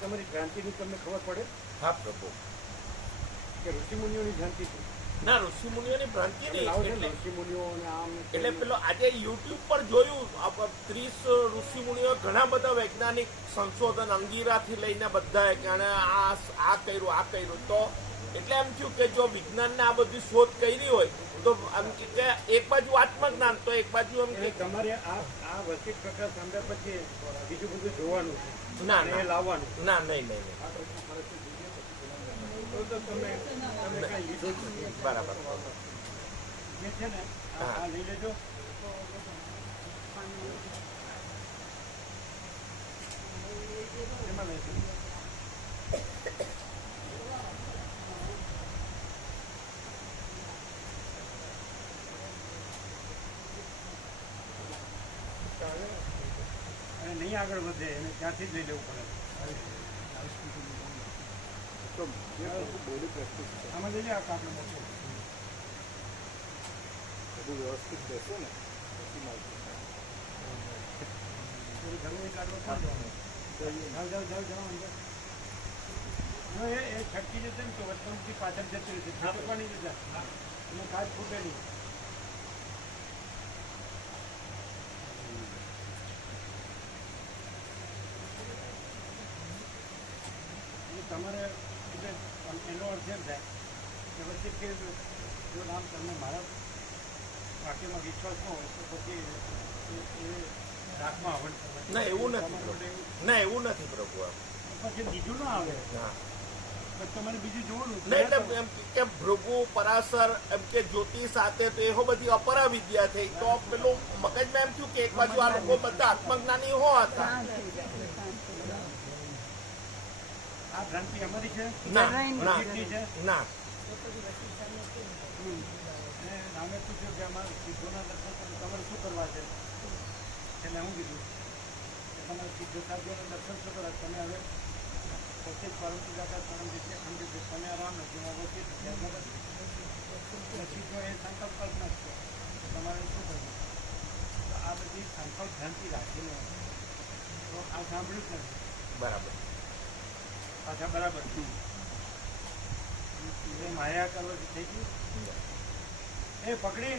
તમારી ક્રાંતિની તમને ખબર પડે? હા પ્રભુ, કે ઋષિમુનિઓની ક્રાંતિ છે? ના, ઋષિમુનિઓની ભ્રાંતિ નહીં. ઋષિમુનિઓ અને આમ એટલે પેલો આજે યુટ્યુબ પર જોયું 30 ઋષિમુનિઓ ઘણા બધા વૈજ્ઞાનિક સંશોધન અંગીરાથી લઈને બધા કે આ કર્યું તો એટલે એમ થયું કે જો વિજ્ઞાનને આ બધી શોધ કરી હોય તો આમ કે એક બાજુ આત્મજ્ઞાન તો એક બાજુ એમ કે તમારે આ વૈશ્વિક પ્રકાશ સાંભળ્યા પછી બીજું બધું જોવાનું છે. ના એ લાવવાનું ના નહીં તો તમે કઈ લીધું જ બરાબર જે છે ને આ લઈ લેજો. એમાં લેજો. અને નહીં આગળ વધે એને ત્યાંથી જ લઈ લેવું પડે. આમાં લઈ લે આ કાપડ મોટું બધું વ્યવસ્થિત બેસો ને પછી એ છટકી જશે ને તો વસ્તુથી પાછળ જતી રહેશે. છટકવાની જશે એનો કાચ ફૂટે નહીં. તમારે એનો અર્થ એમ થાય કે પછી કે જો નામ તમને મારા વાક્યમાં વિશ્વાસ ન હોય તો પછી એ રાખમાં આવડ ના એવું નથી પ્રભુ. પછી બીજું ના આવે તમારે બીજું જોવાનું નહીં એમ કે ભૃગુ પરાશર એમ કે જ્યોતિ સાથે તો એવો બધી અપરા વિદ્યા થઈ તો પેલું મગજમાં એમ થયું કે એક બાજુ આ લોકો બધા આત્મજ્ઞાની હો હતા. આ ભ્રાંતિ અમારી છે? ના રામે પૂછ્યું કે અમારા સિદ્ધોના દર્શન તમારે શું કરવા છે? એટલે હું કીધું કે તમારે સિદ્ધ સાધ્યોના દર્શન શું કરવા? તમે હવે પોતે જ પાર્વતી દાદા પરમ રીતે ખંડિત તમે આરામ નથી અવસ્થિત સિદ્ધો એ સંકલ્પ કલ્પના છે. તમારે શું કરવું? તો આ બધી સંકલ્પ ભ્રાંતિ રાખીને તો આ સાંભળ્યું જ નથી. બરાબર પાછા બરાબર માયા કરવાથી થઈ ગયું. એ પકડી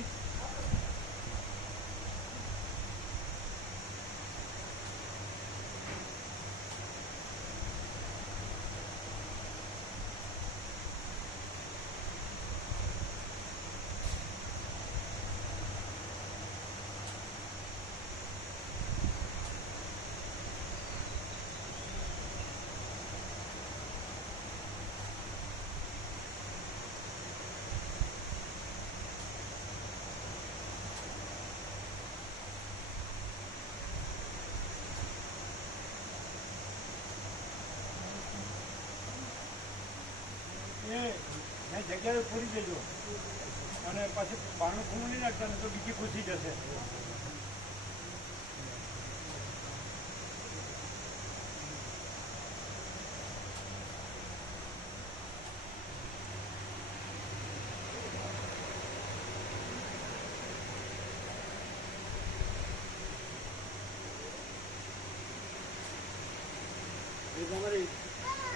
જગ્યાએ પૂરી દેજો અને પછી બારણું ખુલ્લું નહીં રાખતા ને તો બીજી ખુશી જશે.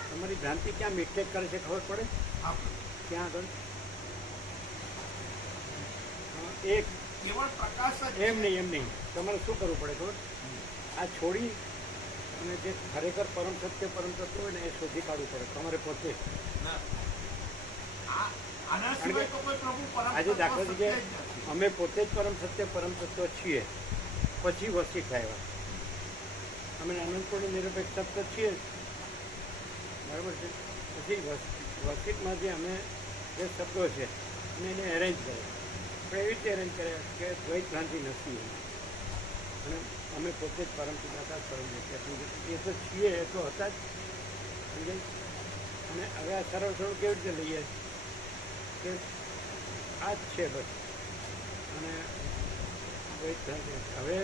તમારી ભ્રાંતિ ક્યાં મિસ્ટેક કરે છે ખબર પડે? ક્યાં આગળ એક કેવળ પ્રકાશ જ એમ નહીં તમારે શું કરવું પડે ખબર? આ છોડી અને જે ખરેખર પરમ સત્ય હોય ને એ શોધી કાઢવું પડે તમારે પોતે. આજે દાખલા તરીકે અમે પોતે જ પરમ સત્ય છીએ પછી વસિત આવ્યા. અમે અનંતપૂર્ણ નિરપેક્ષ સત્ય છીએ બરાબર છે. પછી વસિતમાં જે અમે જે શબ્દો છે અમે એને એરેન્જ કર્યા. આપણે એવી રીતે એરેન્જ કર્યા કે દ્વૈત ભ્રાંતિ નથી અને અમે પોતે જ પરમપિતા હતા પરમ એ તો છીએ એ તો હતા જ સમજાય. અને હવે આ સરળ કેવી રીતે લઈએ કે આ જ છે બસ. અને દ્વૈત ભ્રાંતિ હવે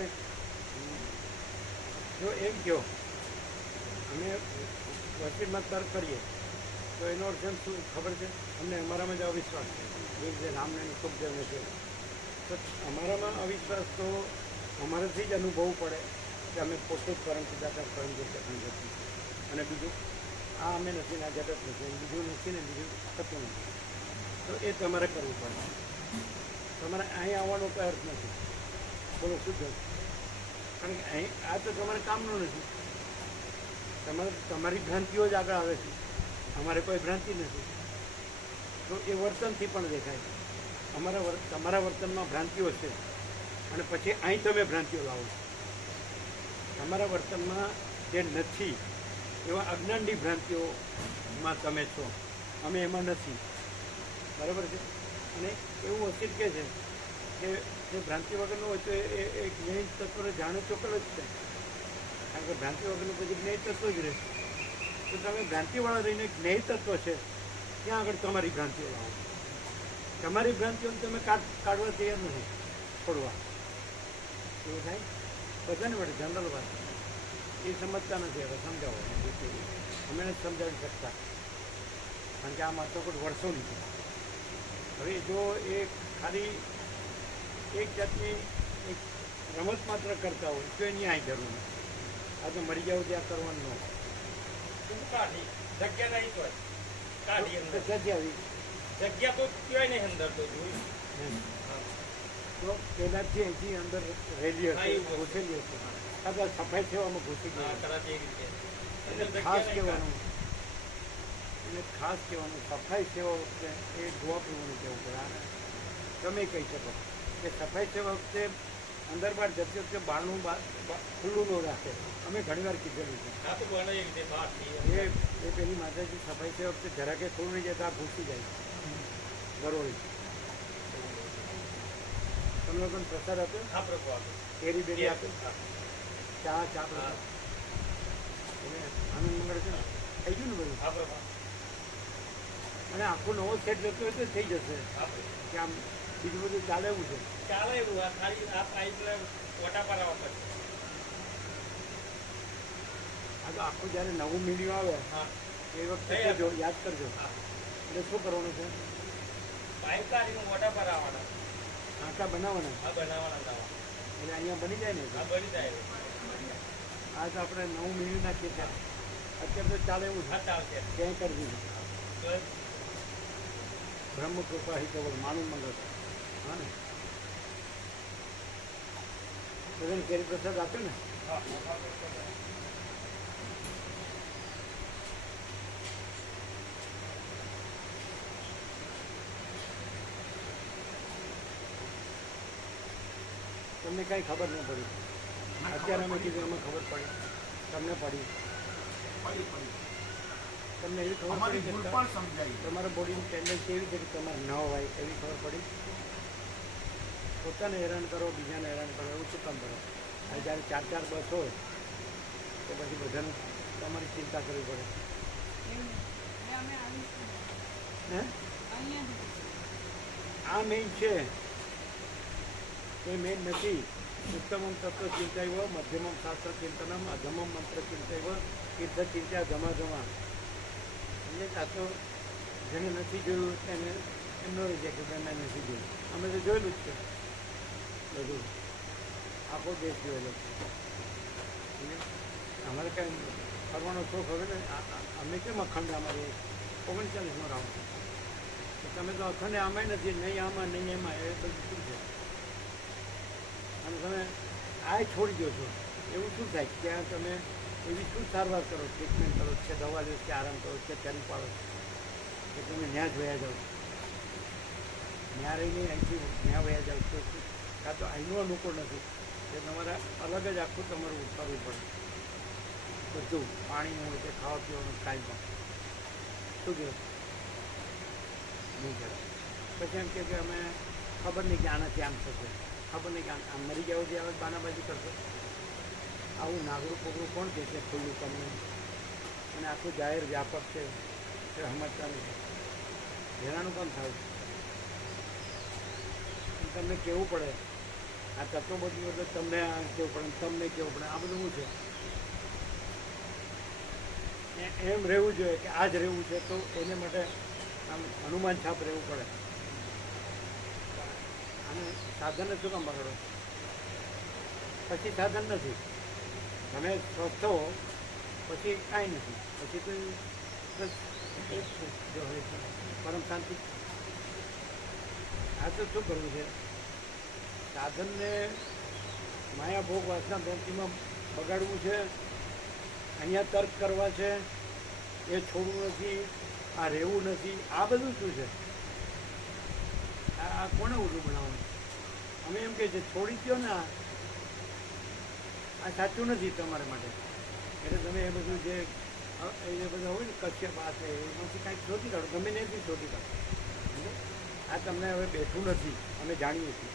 જો એમ કહો અમે વસીમાં તર્ક કરીએ તો એનો અર્થ શું ખબર છે? અમને અમારામાં જ અવિશ્વાસ છે, એ જે રામને સુખદેવને છે. તો અમારામાં અવિશ્વાસ તો અમારાથી જ અનુભવવું પડે કે અમે પોતે જ પરમ સિદ્ધાર્થ પરમ જ્યોતિ અખંડ જ્યોતિ. અને બીજું આ અમે નથી, ના જગત નથી, બીજું નથી ને બીજું થતું નથી. તો એ તમારે કરવું પડે. તમારે અહીં આવવાનો કોઈ અર્થ નથી. બોલો શું થયું? કારણ કે અહીં આ તો તમારે કામનું નથી. તમારી ભ્રાંતિઓ જ આગળ આવે છે, અમારે કોઈ ભ્રાંતિ નથી. તો એ વર્તનથી પણ દેખાય. તમારા વર્તનમાં ભ્રાંતિઓ છે અને પછી અહીં તમે ભ્રાંતિઓ લાવો છો. તમારા વર્તનમાં જે નથી એવા અજ્ઞાનની ભ્રાંતિઓમાં તમે છો, અમે એમાં નથી. બરાબર છે? અને એવું અસિત કહે છે કે જે ભ્રાંતિ વગરનું હોય તો એ જ્ઞેય તત્વને જાણે ચોક્કસ જ છે. કારણ કે ભ્રાંતિ વગરનું પછી જ્ઞેય તત્વ જ રહે. તો તમે ભ્રાંતિવાળા રહીને જ્ઞેય તત્વ છે ત્યાં આગળ તમારી ભ્રાંતિઓ લાવો. તમારી ભ્રાંતિઓને તમે કાઢવા તૈયાર નથી, છોડવા. એવું થાય બધાને માટે જનરલ વાત. એ સમજતા નથી. હવે સમજાવો. અમે નથી સમજાવી શકતા, કારણ કે આ માથાકૂટ વર્ષોની છે. હવે જો એ ખાલી એક જાતની એક રમત માત્ર કરતા હોય તો એની અહીં જરૂર નથી. આ તો મરી જાવ ત્યાં કરવાનું ન હોય. કાઢી જગ્યા નહીં તો કાઢી અંદર જગ્યા આવી જગ્યા તો કહેવાય નહીં અંદર તો જોયું તો પહેલાંથી અહીંથી અંદર રહેલી હા, હશે, એવું હશે. ઘૂસેલી હશે. અથવા સફાઈ સેવામાં ઘૂસી ગઈ હશે. કદાચ એ રીતે એટલે અંદર ખાસ જગ્યા નહીં કહેવાનું, એટલે ખાસ કહેવાનું સફાઈ સેવા વખતે એ જોવા પીવાનું કહેવું પડે. આને તમે કહી શકો કે સફાઈ સેવા વખતે અંદર બહાર જતી વખતે બારણું ખુલ્લું ન રાખે. અમે ઘણીવાર કીધેલું છે. આ તો બને એ રીતે બહારથી એ પેલી માતાજી સફાઈ સેવા વખતે જરાકે ખુલ્લું નહીં જાય તો આ ઘૂસી જાય ગરોળી. તમે લોકોને પ્રસાદ આપ્યો, આ પ્રભુ આપે કેરી બેરી આપ્યો, ચા ચા હા. એટલે આનંદ મંગળ છે ને થઈ ગયું ને બધું. આ પ્રભુ અને આખો નવો સેટ જતો હોય તો થઈ જશે આપે કે આમ બીજું બધું ચાલે એવું છે. ચાલે એવું આ ખાલી આ પાઇપને ઓટા પાડવા પડે આ તો આખું જ્યારે નવું મીડિયું આવે હા એ વખતે કહેજો, યાદ કરજો. હા એટલે શું કરવાનું છે? પાઇપ કાઢીને ઓટા પાડવાના આંટા બનાવવાના. આ બનાવવાના નવા એટલે અહીંયા બની જાય ને. આ બની જાય આ તો આપણે નવું મીડિયું નાખીએ ત્યાં અત્યારે તો ચાલે એવું છે. હા ચાલશે ક્યાંય કરી દીધું. તો બ્રહ્મ કૃપા હિતવર માનું મંગળ. હા ને બધાને કેરી પ્રસાદ આપ્યો ને. હા તમને કાંઈ ખબર ન પડી. અત્યારે અમે કીધું એમાં ખબર પડી. તમને પડી. તમને એવી ખબર અમારી પડી ભૂલ કે પણ સમજાઈ. તમારા બોડીની ટેન્ડન્સી એવી છે કે તમારે ન હોય એવી ખબર પડી. પોતાને હેરાન કરો, બીજાને હેરાન કરો, એવું શું કામ કરો? આ જ્યારે 4-4 બસ હોય તો પછી બધાને તમારી ચિંતા કરવી પડે. હે આ મેઇન છે, એ મેઇન નથી. ઉત્તમમ તત્વ ચિંતાય મધ્યમમ શાસ્ત્ર ચિંતનમ અધમમ મંત્ર ચિંતાય તીર્થ ચિંતા જમા જમા. એટલે આ તો જેને નથી જોયું એને એમનો રહી જાય કે ભાઈ મેં નથી જોયું. અમે તો જોયેલું જ છે બધું, આખો દેશ જોયેલો. એટલે અમારે કાંઈ ફરવાનો શોખ હવે ને. અમે કેમ અખંડ અમારે 39નો રાઉન્ડ. તો તમે તો અખંડે આમાંય નથી, નહીં આમાં નહીં એમાં, એ બધું શું છે? અને તમે આ છોડી દો છો એવું શું થાય? ત્યાં તમે એવી શું સારવાર કરો, ટ્રીટમેન્ટ કરો કે દવા લો કે આરામ કરો કે ચાલી પાડો કે તમે ન્યા જ વયા જાઓ? ન્યા રહીને અહીંથી ન્યા વયા જાઓ તો કાં તો અહીંનું અનુકૂળ નથી કે તમારે અલગ જ આખું તમારું ઉતારવું પડે બધું. પાણીનું હોય કે ખાવા પીવાનું કાંઈ પણ શું કહે નહીં કરે. પછી એમ કે અમે ખબર નહીં કે આનાથી આમ થશે, ખબર નહીં કે આમ મરી જાવ જે આવે બાનાબાજી કરશે. આવું નાગરું પોગરું કોણ કહે છે ખુલ્લું તમને? અને આખું જાહેર વ્યાપક છે એ સમજતા નથી. હેરાનું પણ થાય છે. તમને કહેવું પડે આ તત્વો બધી વખત તમને આ કહેવું પડે, તમને કહેવું પડે. આ બધું શું છે? એમ રહેવું જોઈએ કે આ જ રહેવું છે, તો એને માટે આમ હનુમાન છાપ રહેવું પડે. અને સાધન શું કામ બગાડો? પછી સાધન નથી. તમે સ્વસ્થ હો પછી કાંઈ નથી. પછી તો બસ એ જ છે જો હોય છે પરમ શાંતિ. આ તો શું કરવું છે? સાધનને માયા ભોગ વાસના ભ્રાંતિમાં બગાડવું છે, અહીંયા તર્ક કરવા છે, એ છોડવું નથી, આ રહેવું નથી. આ બધું શું છે? આ કોને ઉલ્લું બનાવવાનું? અમે એમ કહીએ છીએ છોડી દો ને, આ સાચું નથી તમારા માટે. એટલે તમે એ બધું જે એ બધા હોય ને કશ્યપ આ છે એમાંથી કાંઈક શોધી કાઢો, ગમે ત્યાંથી શોધી કાઢો. આ તમને હવે બેઠું નથી, અમે જાણીએ છીએ.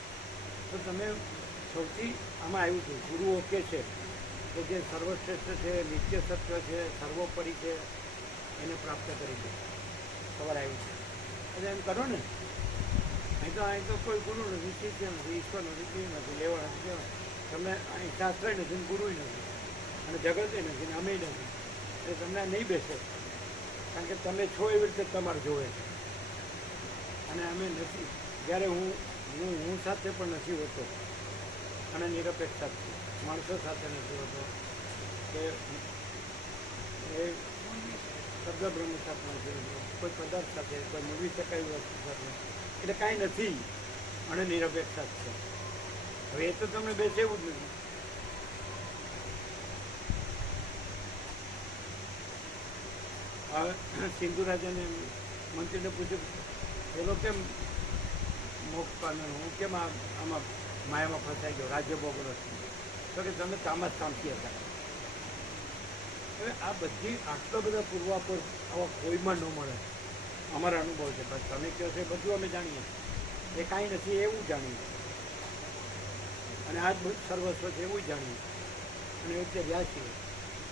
તો તમે સૌથી આમાં આવ્યું છે ગુરુઓ કે છે કે જે સર્વશ્રેષ્ઠ છે, નિત્ય સત્ય છે, સર્વોપરી છે, એને પ્રાપ્ત કરી દે. ખબર આવ્યું છે એટલે એમ કરો ને. અહીં તો કોઈ ગુરુ નથી, શિષ્ય નથી, ઈશ્વર નથી, કંઈ નથી, લેવા નથી દેવા. તમને અહીં શાસ્ત્ર નથી ને ગુરુ નથી અને જગતે નથી ને અમે નથી. એટલે તમને આ નહીં બેસે, કારણ કે તમે છો એવી રીતે તમારે જોવે છે અને અમે નથી. જ્યારે હું સાથે પણ નથી હોતો અને નિરપેક્ષ છું, માણસો સાથે નથી હોતો કે એ શબ્દ બ્રહ્મ સાથે નથી હોતો, કોઈ પદાર્થ સાથે, કોઈ મૂવી શકાય વસ્તુ સાથે, એટલે કાંઈ નથી અને નિરપેક્ષ જ છે. હવે એ તો તમને બેસે એવું જ નથી. હવે સિંધુ રાજાને મંત્રીને પૂછ્યું પેલો કેમ મોક્ષ પામે, હું કેમ આમાં માયામાં ફસાઈ ગયો, રાજ્ય ભોગવો તો કે તમે તામસ કામથી હતા. હવે આ બધી આટલા બધા પૂર્વાપર આવા કોઈમાં ન મળે. અમારા અનુભવ છે, પણ તમે કહો છો એ બધું અમે જાણીએ. એ કાંઈ નથી એવું જાણીએ અને આ જ બધું સર્વસ્વ છે એવું જાણીએ અને એ રીતે રહ્યા છીએ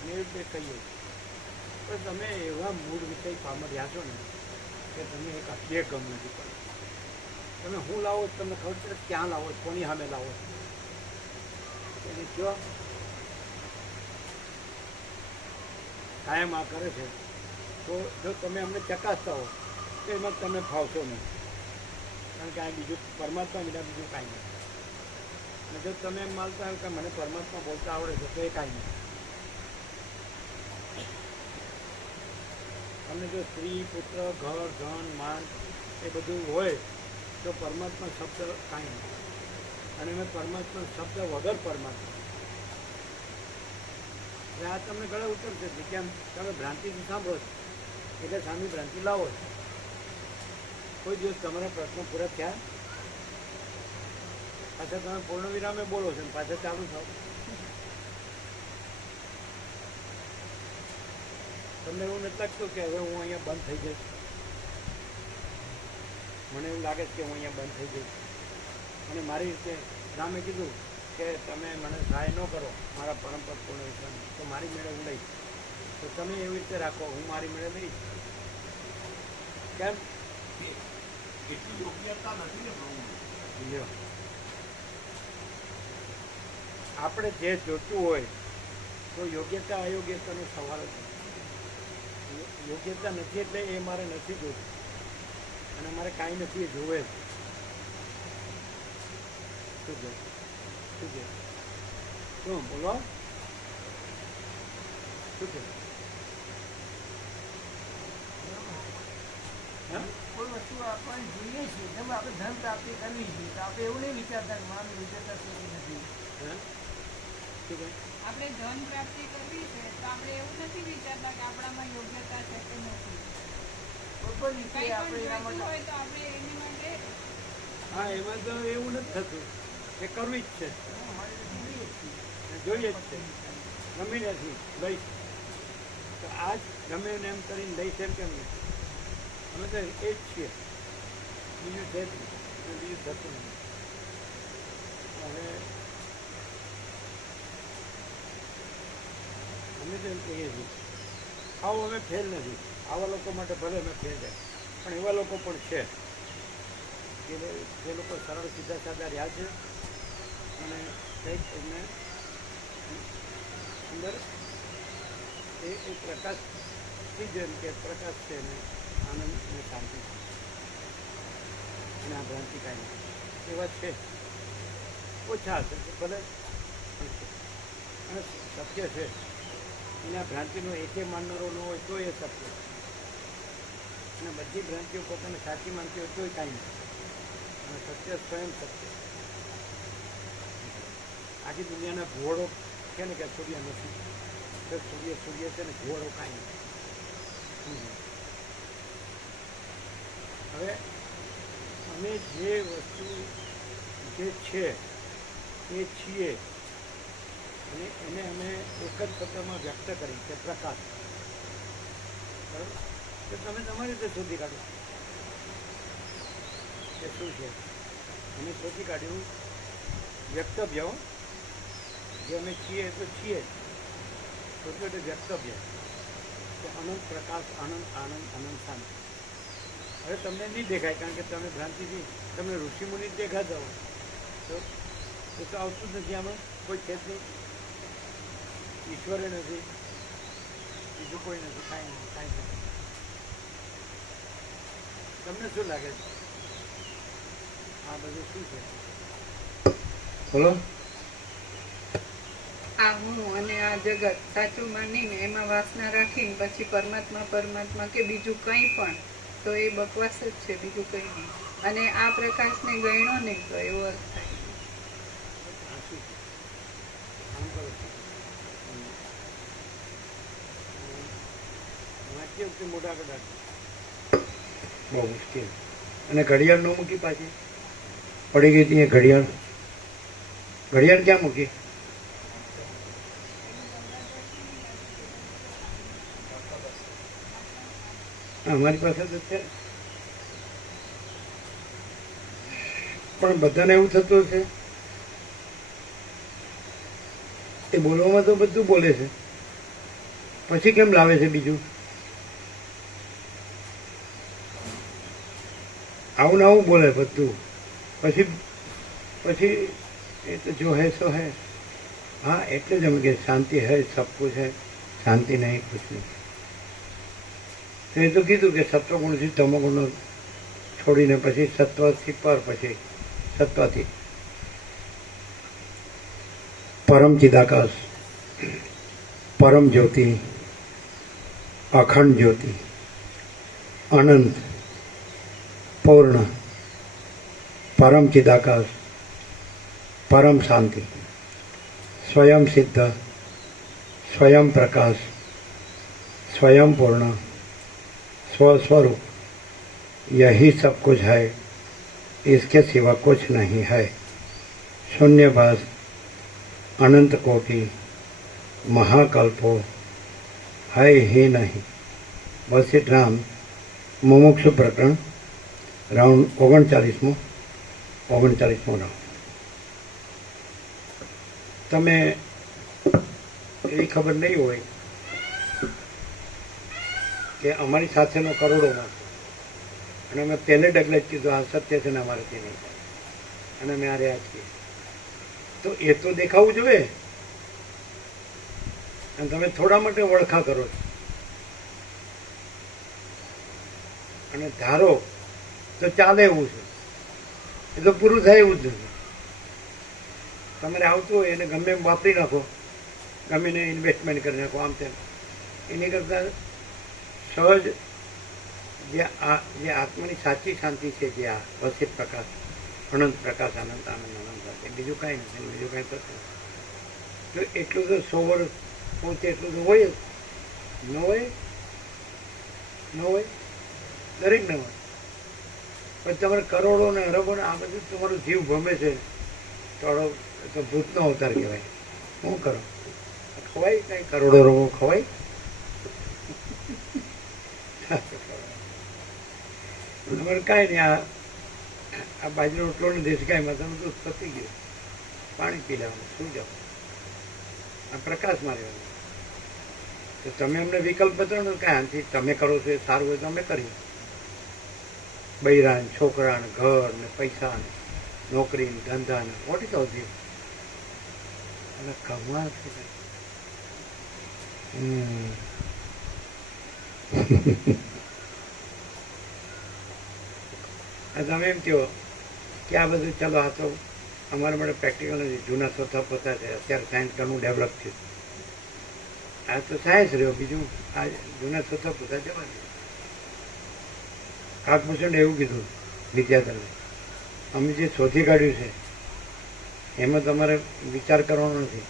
અને એ રીતે કહીએ. પણ તમે એવા મૂળ વિષય પામર રહ્યા છો ને કે તમે એક અધ્યય ગમ નથી પડે. તમે હું લાવો છો તમને ખબર છે ક્યાં લાવો છો, કોની સામે લાવો છો એને કયો. કાયમ આ કરે છે તો જો તમે અમને ચકાસતા હો તો એમાં તમે ફાવશો નહીં, કારણ કે આ બીજું પરમાત્મા વિના બીજું કાંઈ નહીં. અને જો તમે એમ માનતા હોય કે મને પરમાત્મા બોલતા આવડે છે તો એ કાંઈ નહીં. તમને જો સ્ત્રી, પુત્ર, ઘર, ધન, માન એ બધું હોય તો પરમાત્મા શબ્દ કાંઈ નહીં. અને મેં પરમાત્મા શબ્દ વગર પરમાત્મા. એટલે આ તમને ઘણા ઉત્તર છે કેમ તમે ભ્રાંતિથી સાંભળો છો એટલે સામે ભ્રાંતિ લાવો છો. કોઈ દિવસ તમારા પ્રશ્નો પૂરા થયા? પાછા તમે પૂર્ણ વિરામે બોલો છો ને પાછા ચાલુ થાવ. તમને એવું નથી લાગતું કે હવે હું અહીંયા બંધ થઈ જઈશ? મને એવું લાગે છે કે હું અહીંયા બંધ થઈ જઈશ અને મારી રીતે રામે કીધું કે તમે મને સહાય ન કરો મારા પરંપરા પૂર્ણ વિશ્વાસ, તો મારી મેળે હું લઈશ. તો તમે એવી રીતે રાખો, હું મારી મેળે લઈશ. કેમ? એટલી યોગ્યતા નથી ને પ્રભુ. લ્યો, આપણે જે જોતું હોય તો યોગ્યતા અયોગ્યતાનો સવાલ જ નથી. યોગ્યતા નથી એટલે એ મારે નથી જોતું અને મારે કાંઈ નથી એ જોવે જ. શું છે? શું છે? શું બોલો? શું છે? હા, કોઈ વસ્તુ આપણે જોઈએ છીએ, જેમ આપણે ધન પ્રાપ્તિ કરવી છે તો આપણે એવું નહીં વિચારતા કે મારું વિચારતા છે કે નથી. હા, શું કહે? આપણે ધન પ્રાપ્તિ કરવી છે તો આપણે એવું નથી વિચારતા કે આપણામાં યોગ્યતા છે કે નથી. કોઈ પણ રીતે કંઈ આપણે પણ એના જોઈતું માટે હોય તો આપણે એની માટે હા, એમાં તો એવું નથી થતું. એ કરવી જ છે, અમારે જોઈએ જ છીએ. જોઈએ જ છે. ગમી નથી લઈશ તો આ જ ગમે ને એમ કરીને લઈશ એમ કેમ નહીં? અમે તો એ જ છીએ, બીજું છે જ નહીં અને બીજું થતું નહીં. હવે અમે તો એમ કહીએ છીએ આવું અમે ફેલ નથી. આવા લોકો માટે ભલે અમે ફેલ જાય પણ એવા લોકો પણ છે કે જે લોકો સરળ સીધા સાદા રહ્યા છે અને કંઈક એમને અંદર એ પ્રકાશ ભ્રાંતિ જ એમ કે પ્રકાશ છે ને આનંદ અને શાંતિ છે અને આ ભ્રાંતિ કાંઈ નથી એવા છે ઓછા છે તો ભલે પણ છે અને સત્ય છે એના ભ્રાંતિનો એકે માનનારો ન હોય તો એ સત્ય છે અને બધી ભ્રાંતિઓ પોતાને સાચી માનતી હોય તોય કાંઈ નથી અને સત્ય સ્વયં સત્ય આખી દુનિયાના ભુવડો છે ને કે સૂર્ય નથી તો સૂર્ય છે ને ભુવડો કાંઈ નથી. હવે અમે જે વસ્તુ જે છે એ છીએ અને એને અમે એક જ શબ્દમાં વ્યક્ત કરી કે પ્રકાશ. બરાબર? તો તમે તમારી રીતે શોધી કાઢો કે શું છે. અમે શોધી કાઢ્યું વ્યક્તવ્ય જે અમે છીએ તો છીએ શોધ્યું એટલે વ્યક્તવ્ય કે અનંત પ્રકાશ આનંદ આનંદ આનંદ શાંતિ. હવે તમને નહીં દેખાય કારણ કે તમે ભ્રાંતિથી તમને ઋષિમુનિ જ દેખાતા હોય તો એ તો આવતું જ નથી. આમાં કોઈ છે જ નહીં, ઈશ્વરે નથી, બીજું કોઈ નથી, કાંઈ નથી, કાંઈ નથી. તમને શું લાગે છે આ બધું શું છે? બોલો. આ હું અને આ જગત સાચું માનીને એમાં વાસના રાખીને પછી પરમાત્મા કે બીજું કંઈ પણ તો એ બકવાસ જ છે, બીજું કંઈ નહીં. અને આ પ્રકાશને ગણ્યો નહીં તો એવો અર્થ થાય. આ શું છે? આમ કરો છો વાંચીએ વખતે મોટા કદાચ બહુ મુશ્કેલ. અને ઘડિયાળ ન મૂકી પાછી પડી ગઈ હતી ઘડિયાળ. ઘડિયાળ ક્યાં મૂકી? અમારી પાસે તો છે પણ બધાને એવું થતું હશે એ બોલવામાં તો બધું બોલે છે પછી કેમ લાવે છે બીજું? આવું ને આવું બોલે બધું પછી પછી એ તો જો હે સો હે. हाँ એટલે જ અમે કે શાંતિ है सब कुछ है, शांति नहीं कुछ नहीं. તો એ તો કીધું કે સત્વગુણથી તમોગુણ છોડીને પછી સત્વથી પર પછી સત્વથી પરમ ચિદાકાશ, પરમ જ્યોતિ, અખંડ જ્યોતિ, અનંત, પૂર્ણ, परम चिदाकाश, परम शांति, स्वयं सिद्ध, स्वयं प्रकाश, स्वयं पूर्ण, स्वस्वरूप, यही सब कुछ है, इसके सिवा कुछ नहीं है. शून्यवास, अनंत कोटि, महाकल्पो है ही नहीं. बस इतना मुमुक्षु प्रकरण राउंड 39મો રાઉન્ડ. તમે એવી ખબર નહીં હોય કે અમારી સાથેનો કરોડોમાં અને અમે પહેલે ડગલે જ કીધું આ સત્ય છે ને અમારાથી નહીં થાય અને અમે આ રહ્યા છીએ, તો એ તો દેખાવું જોઈએ. અને તમે થોડા માટે વળખા કરો છો અને ધારો તો ચાલે એવું છે, એ તો પૂરું થાય એવું જ નથી. તમારે આવતું હોય એને ગમે એમ વાપરી નાખો, ગમે એને ઇન્વેસ્ટમેન્ટ કરી નાખો, આમ તેમ. એની કરતાં સહજ જે આત્માની સાચી શાંતિ છે, જે આ વસિત પ્રકાશ, અનંત પ્રકાશ, અનંત આનંદ, અનંત સાથે બીજું કાંઈ નથી, બીજું કાંઈ થતું નથી. તો એટલું તો 100 વર્ષ પહોંચે એટલું તો હોય જ. ન હોય દરેક ન હોય. પણ તમારે કરોડો ને અરબો ને આ બધું તમારું જીવ ભમે છે તો ભૂતનો અવતાર કહેવાય. શું કરો? ખવાય કાંઈ કરોડો રવો ખવાય? અમારે કાંઈ નહીં, આ બાજરો રોટલો ને દેશ ગાયમાં તમે દૂધ પતી ગયું, પાણી પી લેવાનું, શું જાઓ, આ પ્રકાશમાં રહેવાનું. તો તમે અમને વિકલ્પ બતાવો કાંઈ આનાથી તમે કરો છો એ સારું હોય તો અમે કરીએ. બૈરાન, છોકરાને, ઘર ને પૈસા ને નોકરી ને ધંધા ને મોટી તો હતી અને કમવા તમે એમ કહો કે આ બધું ચાલો આ તો અમારા માટે પ્રેક્ટિકલ નથી, જૂના સોથા પોતા છે, અત્યારે સાયન્સ ઘણું ડેવલપ થયું, આ તો સાયન્સ રહ્યો, બીજું આ જૂના સોથા પોતા જવા દે. કાકભૂષણે એવું કીધું વિદ્યાધરને, અમે જે શોધી કાઢ્યું છે એમાં તમારે વિચાર કરવાનો નથી.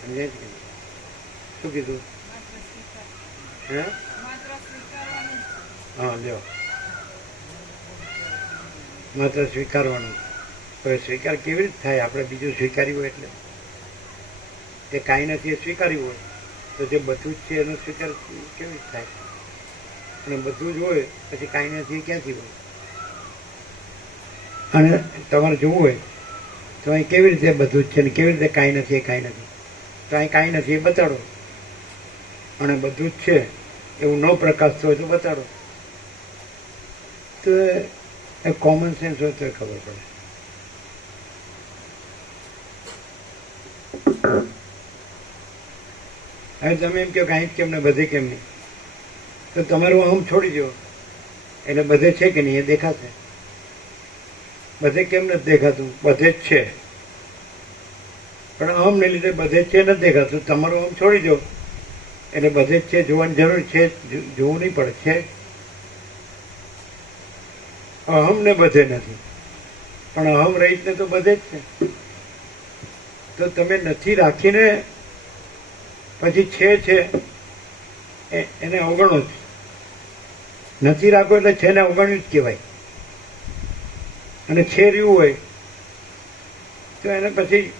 સમજાય છે કે નહીં? શું કીધું? હે? હા, લ્યો, માત્ર સ્વીકારવાનું. હવે સ્વીકાર કેવી રીતે થાય? આપણે બીજું સ્વીકાર્યું હોય એટલે તે કાંઈ નથી એ સ્વીકાર્યું હોય તો જે બધું જ છે એનો સ્વીકાર કેવી રીતે થાય? અને બધું જ હોય પછી કાંઈ નથી એ ક્યાંથી હોય? અને તમારે જોવું હોય તો અહીં કેવી રીતે બધું જ છે ને કેવી રીતે કાંઈ નથી એ કાંઈ નથી? તો અહીં કાંઈ નથી એ બતાડો, અને બધું જ છે એવું ન પ્રકાશતું હોય તો બતાડો. તો એ કોમન સેન્સ હોય તો ખબર પડે. હવે તમે એમ કહો કે અહીં જ કેમ ને બધે કેમ નહીં, તો તમારું અહમ છોડી દો એટલે બધે છે કે નહીં એ દેખાશે. બધે કેમ નથી દેખાતું? બધે જ છે, પણ અહમને લીધે બધે જ છે નથી દેખાતું. તમારું અહમ છોડી દો એટલે બધે જ છે જોવાની જરૂર છે, જોવું નહીં પડે, છે અહમ ને બધે નથી, પણ અહમ રહીને તો બધે જ છે. તો તમે નથી રાખીને પછી છે એને અવગણો જ. નથી રાખો એટલે છે ને અવગણ્યું જ કહેવાય. અને છે રહ્યું હોય તો એને પછી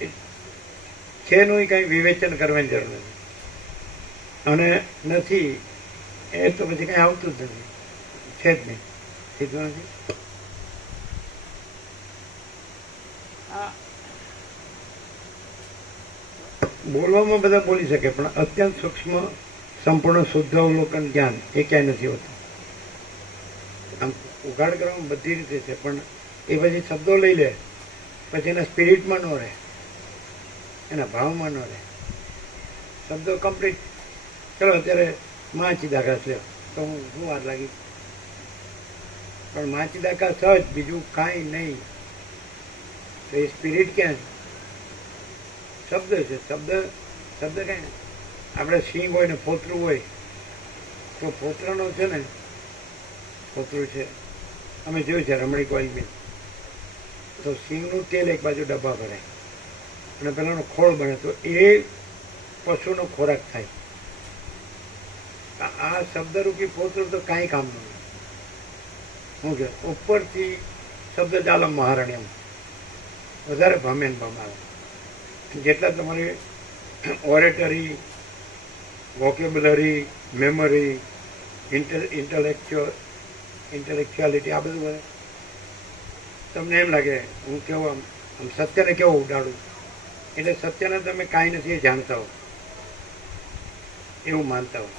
છેનું કંઈ વિવેચન કરવાની જરૂર નથી, અને નથી એ તો પછી કંઈ આવતું જ નથી, છે જ નહીં. સીધું નથી. બોલવામાં બધા બોલી શકે, પણ અત્યંત સૂક્ષ્મ સંપૂર્ણ શુદ્ધ અવલોકન જ્ઞાન એ ક્યાંય નથી હોતું. આમ ઉઘાડ કરવામાં બધી રીતે છે, પણ એ પછી શબ્દો લઈ લે પછી એના સ્પિરિટમાં ન રહે, એના ભાવમાં ન રહે. શબ્દો કમ્પ્લીટ. ચલો અત્યારે માચીદાકાશ લ્યો તો શું વાર લાગી? પણ માચીદાકાશ સહજ, બીજું કાંઈ નહીં. તો એ સ્પિરિટ ક્યાં છે? શબ્દ છે. શબ્દ કાંઈ નહીં. આપણે સિંગ હોય ને ફોતરું હોય તો ફોતરાનો છે ને, ફોતરું છે અમે જોયું છે રમણીક ઓઇલ મિલ, તો સિંગનું તેલ એક બાજુ ડબ્બા ભરાય અને પેલાનો ખોળ બને તો એ પશુનો ખોરાક થાય. આ શબ્દરૂપી ફોતરું તો કાંઈ કામનું નહીં. શું કે ઉપરથી શબ્દ ચાલમ મહારણ્યમ વધારે ભમે ને ભમાવે. જેટલા તમારી ઓરેટરી, વોકેબ્યુલરી, મેમરી, ઇન્ટેલેક્ચ્યુઆલિટી, આ બધું હોય તમને એમ લાગે હું કેવું આમ સત્યને કેવો ઉડાડું, એટલે સત્યને તમે કાંઈ નથી એ જાણતા હો એવું માનતા હો.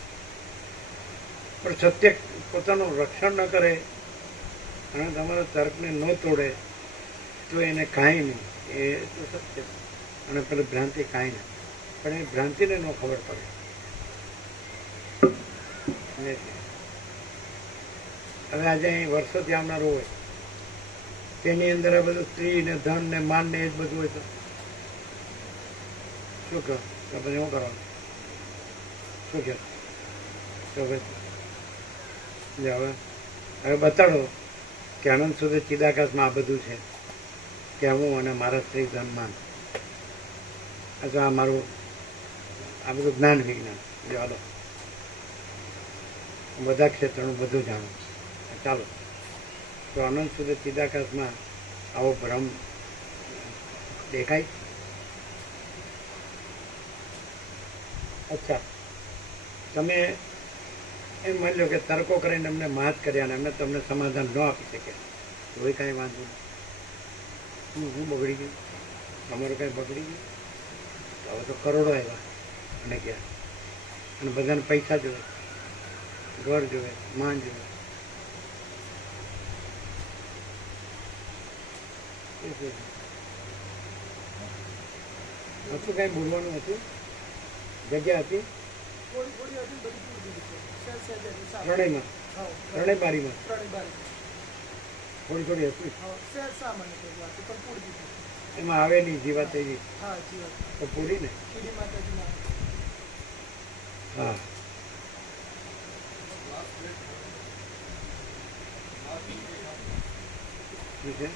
પણ સત્ય પોતાનું રક્ષણ ન કરે અને તમારા તર્કને ન તોડે તો એને કાંઈ નહીં, એ તો સત્ય. અને પેલી ભ્રાંતિ કાંઈ નહીં, પણ એ ભ્રાંતિને ન ખબર પડે. હવે આજે અહીં વર્ષોથી આવનારું હોય તેની અંદર આ બધું સ્ત્રી ને ધન ને માન ને એ જ બધું હોય તો શું કહો? તો પછી શું કરવાનું? શું કહે? તો પછી હવે બતાડો કે અનંત સુધી ચિદાકાશમાં આ બધું છે કે હું અને મારા સ્ત્રી ધન માન, અથવા આ મારું આ બધું જ્ઞાન વિજ્ઞાન. ચાલો બધા ક્ષેત્રનું બધું જાણું. ચાલો તો અનંત સુધી ચિદાકાશમાં આવો ભ્રમ દેખાય. અચ્છા, તમે એમ માની લો કે તર્કો કરીને એમને માત કર્યા અને એમને તમને સમાધાન ન આપી શકે તો એ કાંઈ વાંધો નહીં. હું બગડી ગયું? તમારું કાંઈ બગડી ગયું? હવે તો કરોડો આવ્યા અને ગયા, અને બધાને પૈસા જોવે, ઘર જોવે, માન જોવે. હતું કાંઈ બોલવાનું હતું? જગ્યા હતી? થોડી થોડી હતી ને બધી પૂરી દીધી છે સહેજ હતી સાફ. ત્રણેયમાં હા ત્રણેય બારીમાં ત્રણેય બારી થોડી થોડી હતી હા સહેજ સામાન્ય કોઈ વાત પણ પૂરી દીધી. એમાં આવે નહીં જીવાત એવી હા જીવન તો પૂરી ને શીરી માતાજીના હા ઠીક છે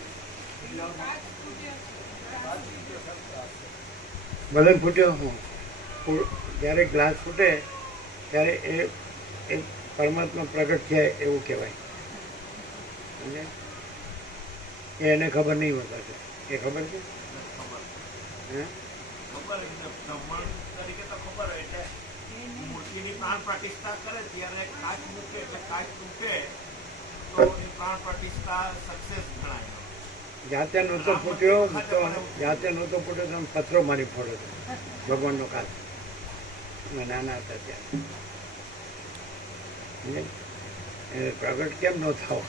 બલન ફૂટ્યો જ્યારે ગ્લાસ ફૂટે ત્યારે એ પરમાત્મા પ્રગટ છે એવું કહેવાય સમજે? એને ખબર નહીં હોતા છે એ ખબર છે હે ખબર એટલે બ્રહ્માંડ તરીકે તો ખબર હોય એટલે મૂર્તિની પ્રાણ પ્રતિષ્ઠા કરે ત્યારે કાચ મૂકે એટલે કાચ મૂકે તો એ પ્રાણ પ્રતિષ્ઠા સક્સેસ ગણાય. જાતે નહોતો ફૂટ્યો તો જાતે નહોતો ફૂટ્યો તો પથ્થરો મારી ફોડ્યો હતો ભગવાનનો કાચ અમે નાના હતા ત્યારે સમજે? એ પ્રગટ કેમ ન થાવ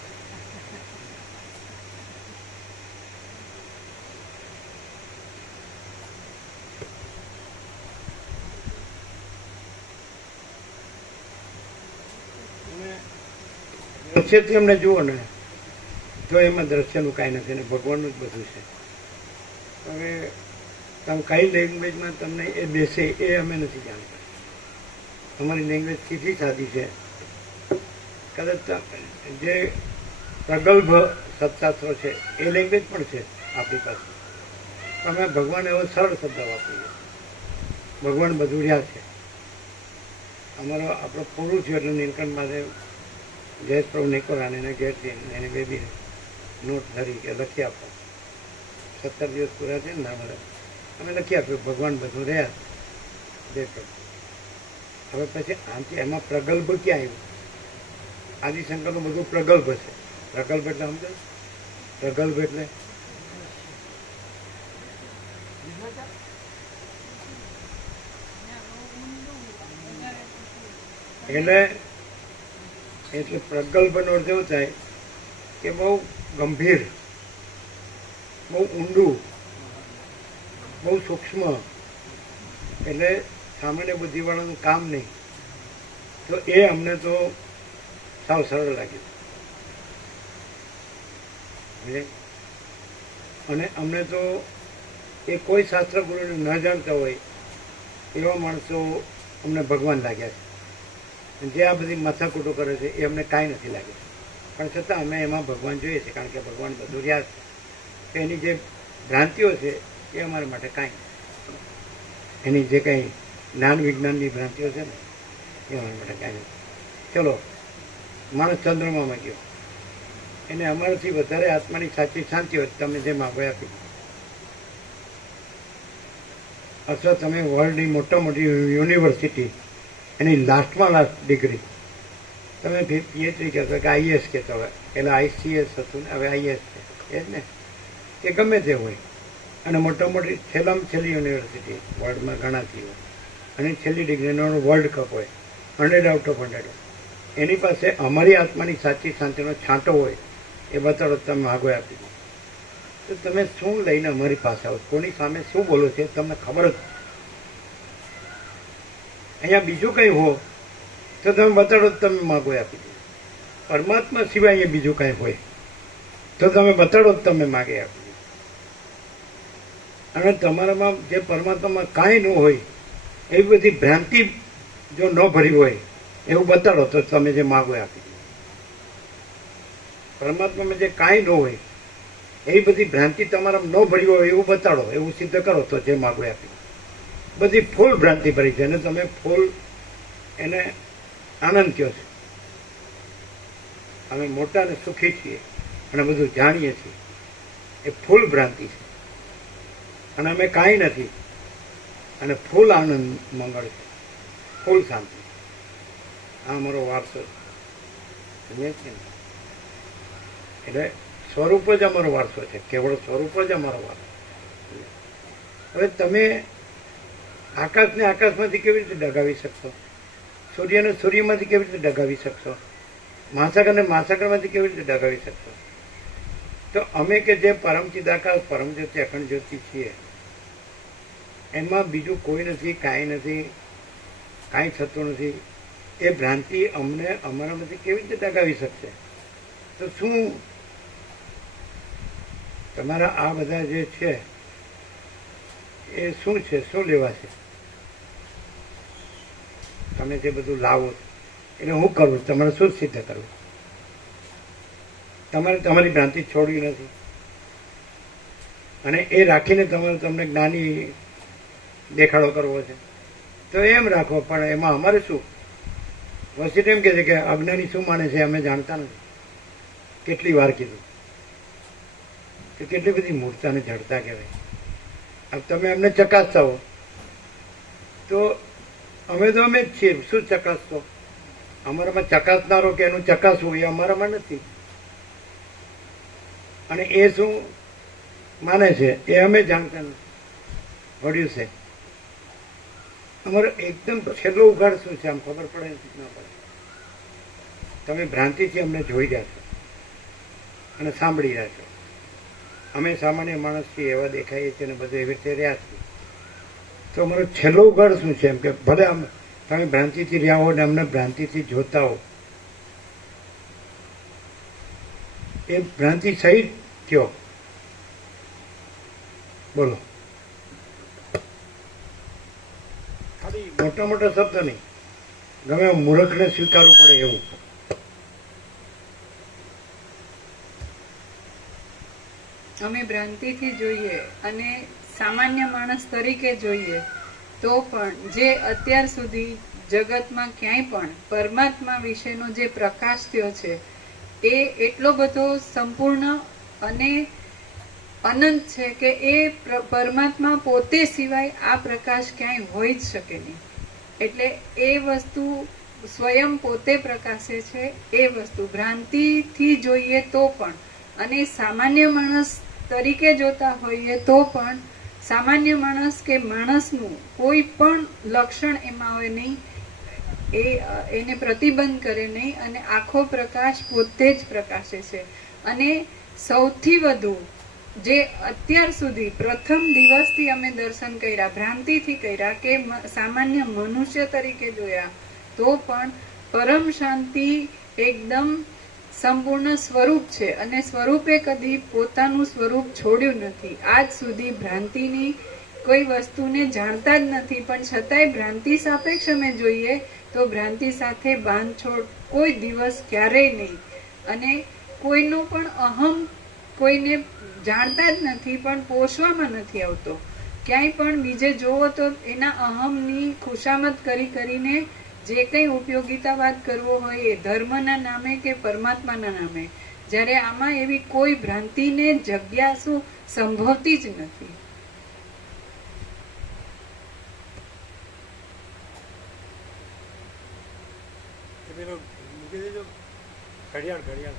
દ્રશ્યથી અમને જુઓ ને તો એમાં દ્રશ્યનું કાંઈ નથી ને ભગવાનનું જ બધું છે. હવે તમે કઈ લેંગ્વેજમાં તમને એ બેસે એ અમે નથી જાણતા. અમારી લેંગ્વેજ સીધી સાદી છે. કદાચ જે પ્રગલ્ભ સત્શાસ્ત્રો છે એ લેંગ્વેજ પણ છે આપણી પાસે. અમે ભગવાન એવો સરળ શબ્દ વાપરીએ. ભગવાન બધું રહ્યા છે. અમારો આપણો પૂરું થયું એટલે નીલકંઠ માટે જયેશ પ્રભુ નિકોરાને એને ઘેરથી એને બેબીને નોટ ધરી કે લખી આપો. 17 દિવસ પૂરા થયા ને નર્મદા અમે લખી આપ્યું ભગવાન બધું રહ્યા જય પ્રભુ. હવે પછી આમથી એમાં પ્રગલ્ભ ક્યાં આવ્યું? આદિશંકરનું બધું પ્રગલ્ભ છે. પ્રગલ્ભ એટલે સમજો? પ્રગલ્ભ એટલે એટલે પ્રગલ્ભનો અર્થ એવો થાય કે બહુ ગંભીર, બહુ ઊંડું, બહુ સૂક્ષ્મ, એટલે સામાન્ય બુદ્ધિવાળાનું કામ નહીં. તો એ અમને તો સાવ સરળ લાગ્યું. અને અમને તો એ કોઈ શાસ્ત્ર ગુરુને ન જાણતા હોય એવા માણસો અમને ભગવાન લાગ્યા છે. જે આ બધી માથાકૂટો કરે છે એ અમને કાંઈ નથી લાગ્યું. પણ છતાં અમે એમાં ભગવાન જોઈએ છે, કારણ કે ભગવાન બધું રહ્યા છે. એની જે ભ્રાંતિઓ છે એ અમારા માટે કાંઈ નથી. એની જે કંઈ જ્ઞાન વિજ્ઞાનની ભ્રાંતિઓ છે ને એ અમારા માટે કાંઈ નથી. ચલો, માણસ ચંદ્રમામાં ગયો, એને અમારાથી વધારે આત્માની સાચી શાંતિ હોય તમે જે માગો આપી. અથવા તમે વર્લ્ડની મોટા મોટી યુનિવર્સિટી એની લાસ્ટમાં લાસ્ટ ડિગ્રી તમે પીએચડી કહેતો કે આઈએસ કહેતો હોય, એટલે આઈસીએસ હતું ને હવે આઈએસ છે એ જ ને, કે ગમે તે હોય. અને મોટા મોટી છેલ્લામાં છેલ્લી યુનિવર્સિટી વર્લ્ડમાં ગણાતી હોય અને છેલ્લી ડિગ્રીનો વર્લ્ડ કપ હોય 100 આઉટ ઓફ 100. એની પાસે અમારી આત્માની સાચી શાંતિનો છાંટો હોય એ બતાડો તમે માગો આપી દો. તો તમે શું લઈને અમારી પાસે આવો? કોની સામે શું બોલો છે તમને ખબર જ. અહીંયા બીજું કંઈ હો તો તમે બતાડો તમે માગો આપી દો. પરમાત્મા સિવાય અહીંયા બીજું કંઈ હોય તો તમે બતાડો તમે માગે આપી દો. અને તમારામાં જે પરમાત્મામાં કાંઈ ન હોય એવી બધી ભ્રાંતિ જો ન ભરી હોય એવું બતાડો તો તમે જે માગો આપી દો. પરમાત્મામાં જે કાંઈ ન હોય એવી બધી ભ્રાંતિ તમારામાં ન ભરી હોય એવું બતાડો, એવું સિદ્ધ કરો તો જે માગો આપી દો. બધી ફૂલ ભ્રાંતિ ભરી છે અને તમે ફૂલ એને આનંદ કહો છો. અમે મોટા અને સુખી છીએ અને બધું જાણીએ છીએ. એ ફૂલ ભ્રાંતિ છે અને અમે કાંઈ નથી અને ફૂલ આનંદ મંગળ છે, ફૂલ શાંતિ. આ અમારો વારસો સમજે છે ને? એટલે સ્વરૂપ જ અમારો વારસો છે, કેવળ સ્વરૂપ જ અમારો વારસો. હવે તમે આકાશને આકાશમાંથી કેવી રીતે ડગાવી શકશો? સૂર્યને સૂર્યમાંથી કેવી રીતે ડગાવી શકશો? મહાસાગરને મહાસાગરમાંથી કેવી રીતે ડગાવી શકશો? તો અમે કે જે પરમ ચિદાકાશ પરમ જ્યોતિ અખંડ જ્યોતિ છીએ એમાં બીજું કોઈ નથી, કાંઈ નથી. કાંઈ થતું નથી. એ ભ્રાંતિ અમને અમારામાંથી કેવી રીતે ટકાવી શકશે? તો શું તમારા આ બધા જે છે એ શું છે, શું લેવા છે? તમે જે બધું લાવો એટલે હું કરું, તમારે શું સિદ્ધ કરવું? તમારે તમારી ભ્રાંતિ છોડવી નથી અને એ રાખીને તમારે તમને જ્ઞાની દેખાડો કરવો છે તો એમ રાખો. પણ એમાં અમારે શું? વસીટ એમ કહે છે કે અજ્ઞાની શું માને છે અમે જાણતા નથી. કેટલી વાર કીધું કે કેટલી બધી મૂર્તાને જડતા કહેવાય. अब તમે અમને ચકાસતા હો તો અમે તો અમે જ છીએ. શું ચકાસતો? અમારામાં ચકાસનારો કે એનું ચકાસવું એ અમારામાં નથી. અને એ શું માને છે એ અમે જાણતા નથી. વળ્યું છે અમારો એકદમ છેલ્લો ઉઘાડ શું છે આમ ખબર પડે ના પડે. તમે ભ્રાંતિથી અમને જોઈ રહ્યા છો અને સાંભળી રહ્યા છો. અમે સામાન્ય માણસ છીએ, એવા દેખાઈએ છીએ અને બધું એવી રીતે રહ્યા છીએ. તો અમારો છેલ્લો ઉઘાડ શું છે એમ કે ભલે આમ તમે ભ્રાંતિથી રહ્યા હો ને અમને ભ્રાંતિથી જોતા હો, એ ભ્રાંતિ સહી કયો બોલો. ખાલી મોટા મોટા શબ્દ નહીં, ગમે મૂર્ખને સ્વીકારવું પડે એવું. અમે ભ્રાંતિથી જોઈએ અને સામાન્ય માણસ તરીકે જોઈએ તો પણ જે અત્યાર સુધી જગતમાં ક્યાંય પણ પરમાત્મા વિશેનો જે પ્રકાશ થયો છે એ એટલો બધો સંપૂર્ણ અને અનંત છે કે એ પરમાત્મા પોતે સિવાય આ પ્રકાશ ક્યાંય હોઈ જ શકે નહીં. એટલે એ વસ્તુ સ્વયં પોતે પ્રકાશે છે. એ વસ્તુ ભ્રાંતિથી જોઈએ તો પણ અને સામાન્ય માણસ તરીકે જોતા હોઈએ તો પણ સામાન્ય માણસ કે માણસનું કોઈ પણ લક્ષણ એમાં હોય નહીં, એને પ્રતિબંધ કરે નહીં અને આખો પ્રકાશ પોતે જ પ્રકાશે છે. અને સૌથી વધુ જે અત્યાર સુધી પ્રથમ દિવસથી અમે દર્શન કર્યા, ભ્રાંતિથી કર્યા કે સામાન્ય મનુષ્ય તરીકે જોયા તો પણ પરમ શાંતિ એકદમ સંપૂર્ણ સ્વરૂપ છે અને સ્વરૂપે કદી પોતાનું સ્વરૂપ છોડ્યું નથી. આજ સુધી ભ્રાંતિની કોઈ વસ્તુને જાણતા જ નથી, પણ છતાંય ભ્રાંતિ સાપેક્ષ અમે જોઈએ તો ભ્રાંતિ સાથે બાંધછોડ કોઈ દિવસ ક્યારેય નહીં. અને કોઈનો પણ અહમ કોઈને જાણતા જ નથી પણ પોષવામાં નથી આવતો. ક્યાંય પણ બીજે જોવો તો એના અહમની ખુશામત કરીને જે કંઈ ઉપયોગિતાવાદ કરવો હોય એ ધર્મના નામે કે પરમાત્માના નામે, જ્યારે આમાં એવી કોઈ ભ્રાંતિને જગ્યાસુ સંભવતી જ નથી. મૂકી દેજો ઘડિયાળ ઘડિયાળ